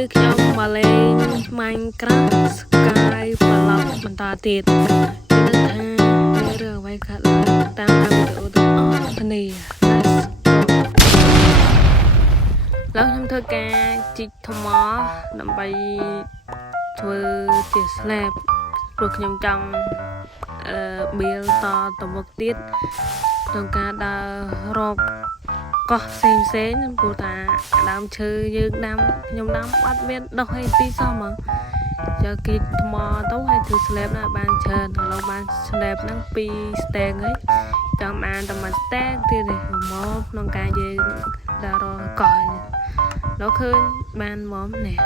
គឺខ្ញុំមកលេង Minecraft Sky Block បន្តទៀតគឺថាមានរឿងអ្វីកើតឡើងតាមវីដេអូទាំងអស់គ្នា ឡើយខ្ញុំធ្វើការជីកថ្មដើម្បីធ្វើជា slab ព្រោះខ្ញុំចង់បៀលតទៅមុខទៀតក្នុងការដើររកកោះផ្សេងព្រោះថាដើមឈើយើងដាំខ្ញុំដាំអត់មានដុះអីទីសោះមកយកគិតថ្មទៅឲ្យធ្វើ slab ណាបានច្រើនឥឡូវបាន slab ហ្នឹង2 stack ហើយចង់បានតែមួយ stack ទៀតទេមកក្នុងការយើងដើររកកោះដល់ឃើញបានមកនេះ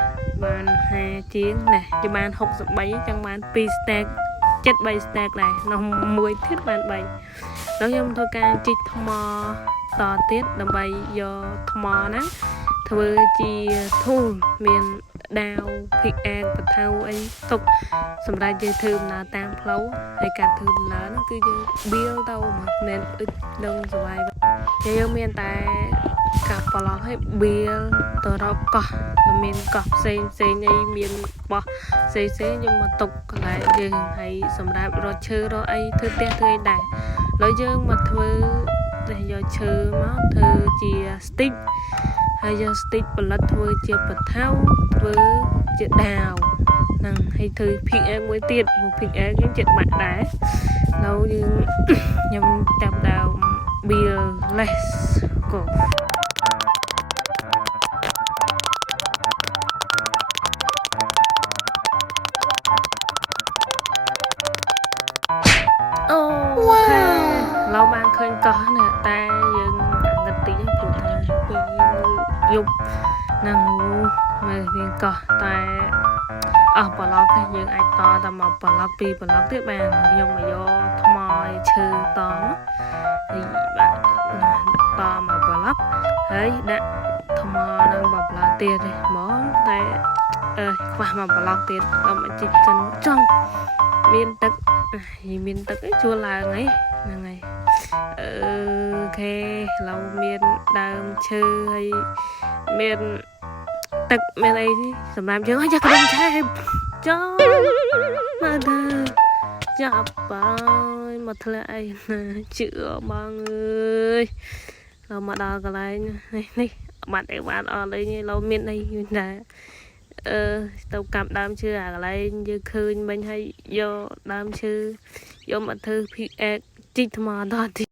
បាន50ជាងនេះជាបាន63ចឹងបាន2 stack 73 stack ដែរនោះមួយទៀតបាន3ដល់ខ្ញុំធ្វើការជីកថ្មតទៀតដើម្បីយកថ្មហ្នឹងធ្វើជា tool មានដាវ pickaxe បថៅអីទុកសម្រាប់យើងធ្វើដំណើរតាមផ្លូវហើយការធ្វើដំណើរហ្នឹងគឺយើង build ទៅមិនអឹកនឹងសុវ័យយើងមានតែកាប់ប្លង់ឲ្យ build ទៅរកកោះមានកោះផ្សេងអីមានបោះផ្សេងយើងមកទុកកន្លែងយើងហើយសម្រាប់រកឈើរកអីធ្វើផ្ទះធ្វើអីដែរហើយយើងមកធ្វើតែយកឈើមកធ្វើជា stick ហើយយក stick ផលិតធ្វើជាបថៅធ្វើជាដាវហ្នឹងហើយធ្វើ pickaxe មួយទៀត pickaxe យើងចិត្តបាក់ដែរហើយយើងខ្ញុំចាប់ដើម build less ក៏អូเราបានឃើញកោះនេះតែយើងងឹតតិចព្រោះថាពេលយប់ហ្នឹងមើលមានកោះតែអស់ប្លុកយើងអាចតតែមកប្លុកពីប្លុកទៀតបានខ្ញុំមកយកថ្មឈើតហើយបាទតមកប្លុកហើយដាក់ថ្មនឹងមកប្លុកទៀតទេហ្មងតែខ្វះមកប្លុកទៀតដល់មកជីកចិនចង់មានទឹកជួលឡើងហ្នឹងហើយអូខេឥឡូវមានដើមឈើហើយមានទឹកមានអីសម្រាប់យើងយកក្តឹងឆែចូលមកដល់ចាប់បាយមកធ្លាក់អីណាជឿបងអើយเราមកដល់កន្លែងនេះបាត់អីបានអស់លេងเราមានអីដែរទៅកាប់ដើមឈើអាកន្លែងយើងឃើញមិញហើយយកដើមឈើយកមកធ្វើ pickaxe ជីកថ្មតទៀត